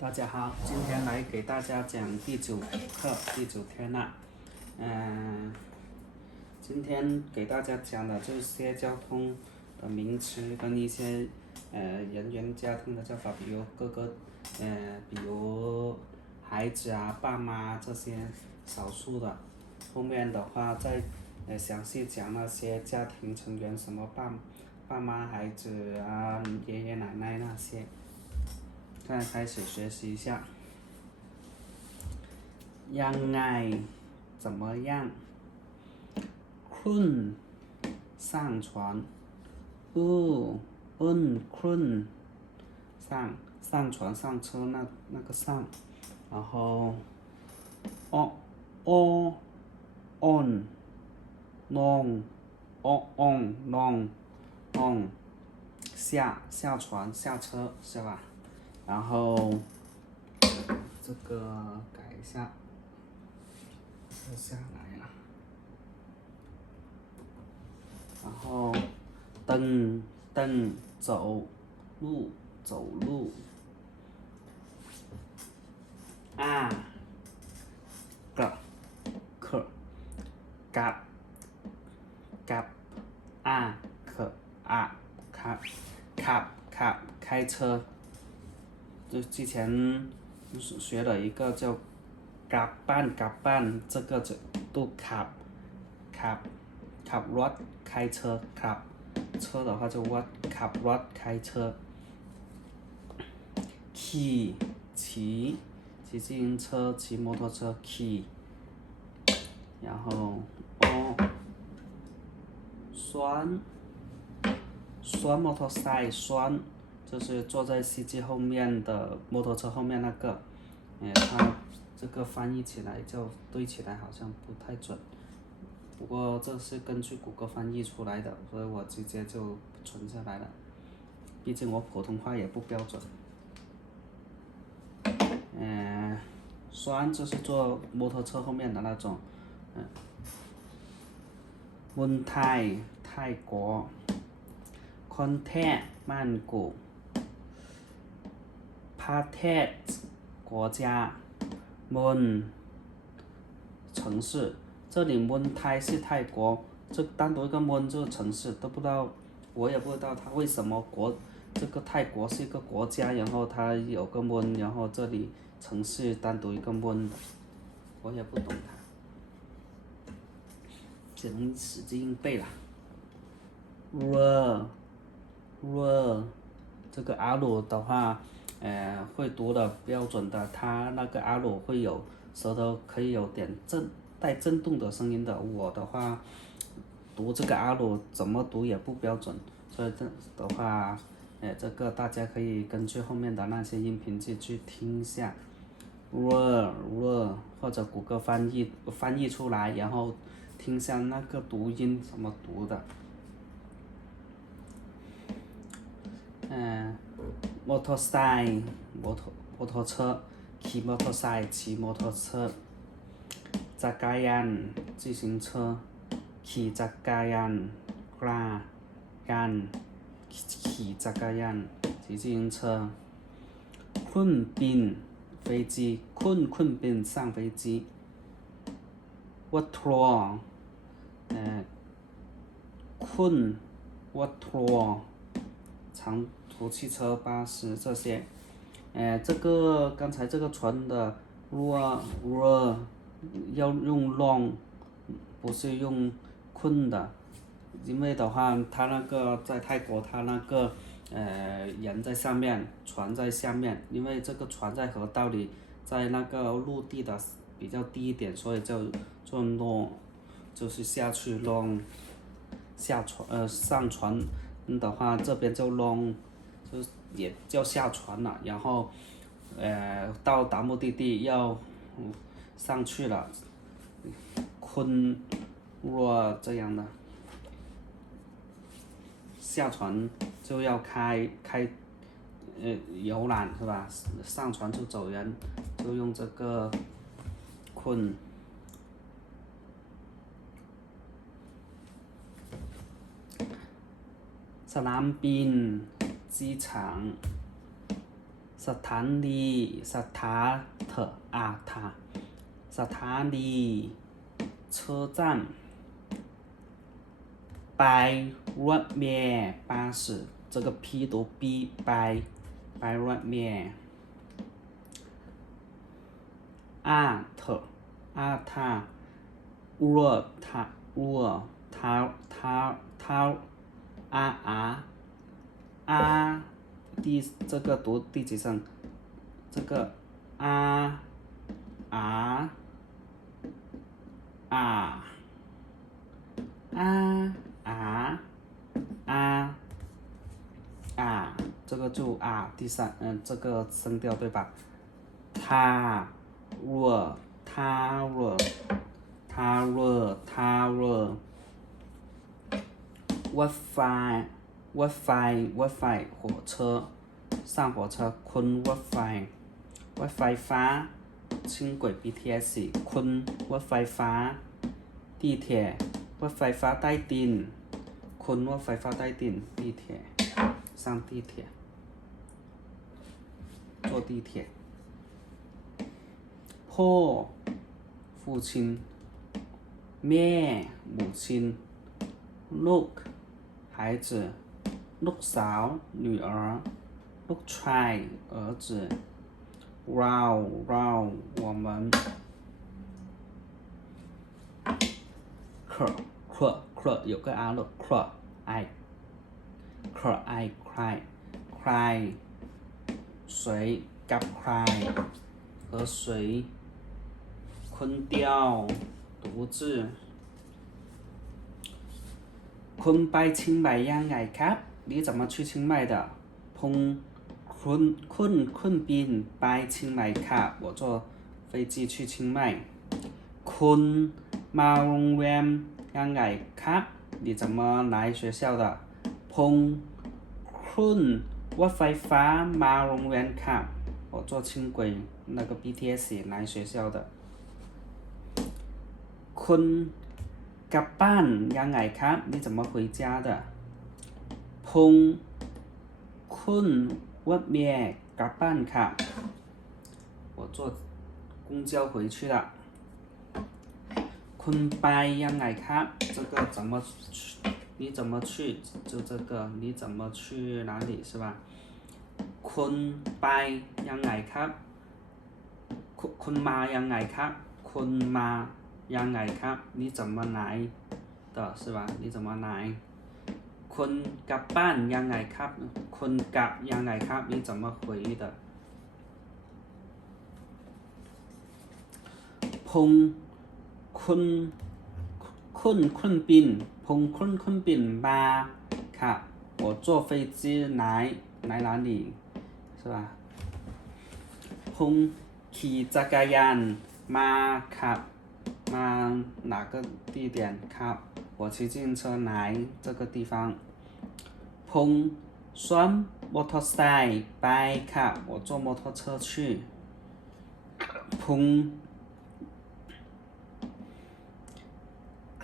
大家好，今天来给大家讲第9课第9天了。今天给大家讲的这些交通的名词跟一些人员家庭的叫法，比如比如孩子啊、爸妈这些少数的。后面的话再详细讲那些家庭成员，什么爸妈、孩子啊、爷爷奶奶那些。现在开始学习一下。ยังไง怎么样ขึ้น上船ขึ้น上船上车那个上，然后on ลง下船下车是吧？然后这个改一下，这下来了。然后登走路啊可กับ啊可啊ขับ开车，就之前学了一个叫กลับบ้าน这个就都ขับรถ开车ขับ车的话就ขับรถ开车，骑自行车骑摩托车骑，然后拴摩托赛拴就是坐在司机后面的摩托车后面那个，它这个翻译起来就对起来好像不太准，不过这是根据谷歌翻译出来的，所以我直接就存下来了，毕竟我普通话也不标准。拴就是坐摩托车后面的那种。เมืองไทย泰国，ประเทศ曼谷，ประเทศ国家，เมือง城市。这里เมืองไทย是泰国，这单独一个เมือง就是城市，都不知道，我也不知道它为什么这个泰国是一个国家，然后它有个เมือง，然后这里城市单独一个เมือง，我也不懂它，只能死记硬背了。这个阿鲁的话，会读的标准的，它那个阿鲁会有舌头可以有点带震动的声音的。我的话，读这个阿鲁怎么读也不标准，所以这的话，这个大家可以根据后面的那些音频去听一下，或者谷歌翻译出来，然后听一下那个读音怎么读的。摩托赛摩托车，骑摩托赛骑摩托车，จักรยาน自行车，ขี่จักรยานขี่จักรยาน骑自行车，ขึ้นบิน飞机，ขึ้นบิน上飞机，วัตถุขึ้นวัตถุ长途汽车、巴士这些，这个刚才这个船的要用 long， 不是用困的，因为的话，它那个在泰国，它那个人在上面，船在下面，因为这个船在河道里，在那个陆地的比较低一点，所以就做 long， 就是下去 long， 上船的话，这边就 long， 就也叫下船了，然后到达目的地要上去了，ขึ้น这样的。下船就要开游览是吧？上船就走人，就用这个ขึ้น。สนามบิน机场，ส สถานีสถาเถอาถาสถานี车站白รถเมล์巴士这个 P 读 B 白รถเมล์阿特阿塔若塔若他啊这个读第几声？这个啊啊啊啊啊，这个就啊，这个声调对吧？他若WiFi 火车上火车คุณรถไฟรถไฟฟ้า轻轨 BTS คุณรถไฟฟ้า地铁รถไฟฟ้าใต้ดินคุณรถไฟฟ้าใต้ดิน地铁上地铁坐地铁พ่อ父亲แม่母亲ลูก孩子ลูกสาว女儿ลูกชาย儿子เรา我们可有个阿了可爱ใคร谁กับใคร和谁คนเดียว独自คุณไปเชียงใหม่ยังไงครับ你怎么去เชียงใหม่的คุณบินไปเชียงใหม่ครับ我坐飞机去เชียงใหม่คุณมาโรงแรมยังไงครับ你怎么来学校的คุณรถไฟฟ้ามาโรงเรียนครับ我坐轻轨那个 BTS 来学校的คุณกลับบ้านยังไงครับ你怎么回家的คุณรถเมล์กลับบ้านครับ我坐公交回去了คุณไปยังไงครับ这个怎么去你怎么去就这个你怎么去哪里是吧คุณไปยังไงครับคุณมายังไงครับคุณมายังไงครับ你怎么来的是吧你怎么来คุณกลับบ้านยังไงครับคุณกลับยังไงครับ你怎么回的คุณบินคุณบินมาครับ我坐飞机来哪里是吧ขี่จักรยานมาครับมา哪个地点ครับ我骑自行车来这个地方ซ้อนมอเตอร์ไซค์ไปครับ我坐摩托车去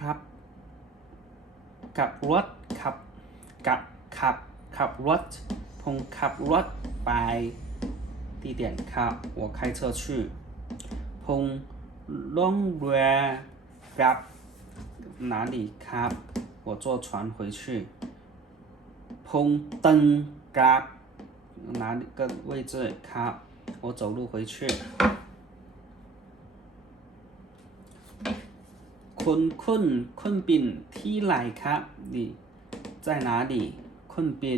ครับขับรถขับรถขับรถไป地点ครับ我开车去ลงเรือกลับ哪里ครับ我坐船回去登กลับ哪个位置ครับ我走路回去คุณบินที่ไหนครับ你在哪里คุณบิ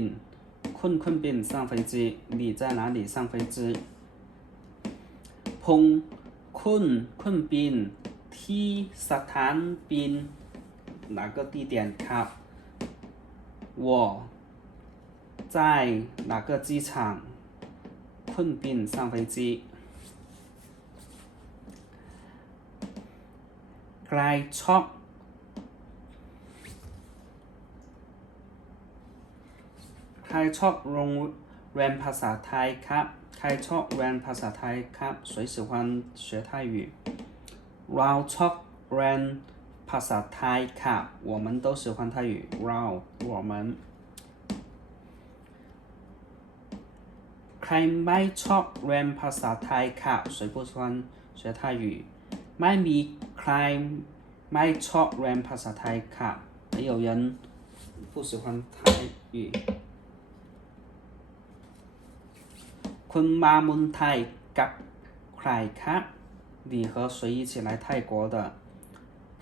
น上飞机你在哪里上飞机คุณบินที่สถานบิน哪个地点ครับ我在哪个机场คุณบิน上飞机ใครชอบโรงเรียนภาษาไทยครับใครชอบเรียนภาษาไทยครับ谁喜欢学泰语เราชอบเรียนภาษาไทยครับ我们都喜欢泰语我们ใ ใครไม่ชอบเรียนภาษาไทยครับ谁不喜欢学泰语ไม่มีใครไม่ชอบเรียนภาษาไทยครับ没有人不喜欢泰语คุณมาเมืองไทยกับใครครับ你和谁一起来泰国的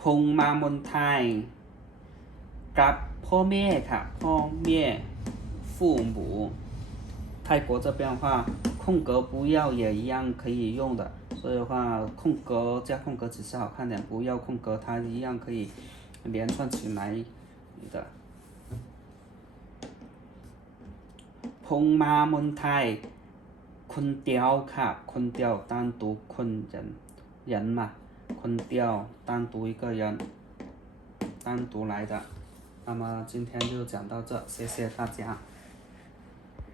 ผมมาเมืองไทยกับพ่อแม่ครับพ่อแม่父母泰国这边的话空格不要也一样可以用的所以的话空格加空格只是好看点不要空格它一样可以连串起来的ผมมาเมืองไทยคนเดียวครับคนเดียว单独คน人嘛คนเดียว单独一个人单独来的那么今天就讲到这谢谢大家